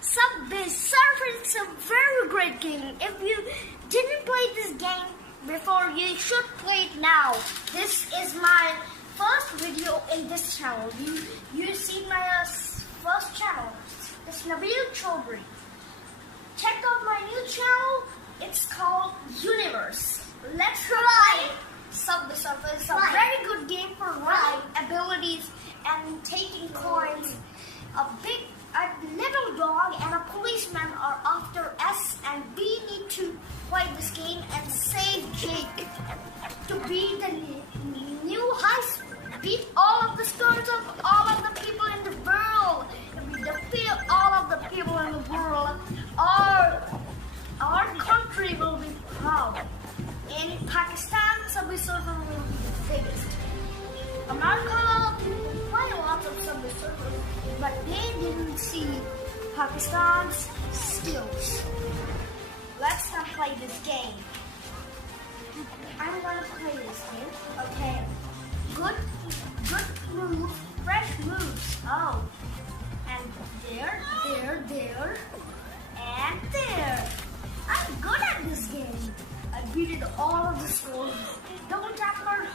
Subway Surfer is a very great game. If you didn't play this game before, you should play it now. This is my first video in this channel. You see my first channel. It's Nabil Chaudhry. Check out my new channel. It's called Universe. Let's try Subway Surfer. It's a very good game for running abilities and taking coins. A little dog and a policeman are after us, and we need to play this game and save Jake to be the new heist. Beat all of the scores of all of the people in the world. If we defeat all of the people in the world, our country will be proud. In Pakistan, Subway Surfer will be the biggest. America play lots of Subway Surfer, but they didn't see Pakistan's skills. Let's not play this game. I'm gonna play this game. Okay. Good move, fresh moves. Oh. And there, and there. I'm good at this game. I beat all of the scores. Double tackler,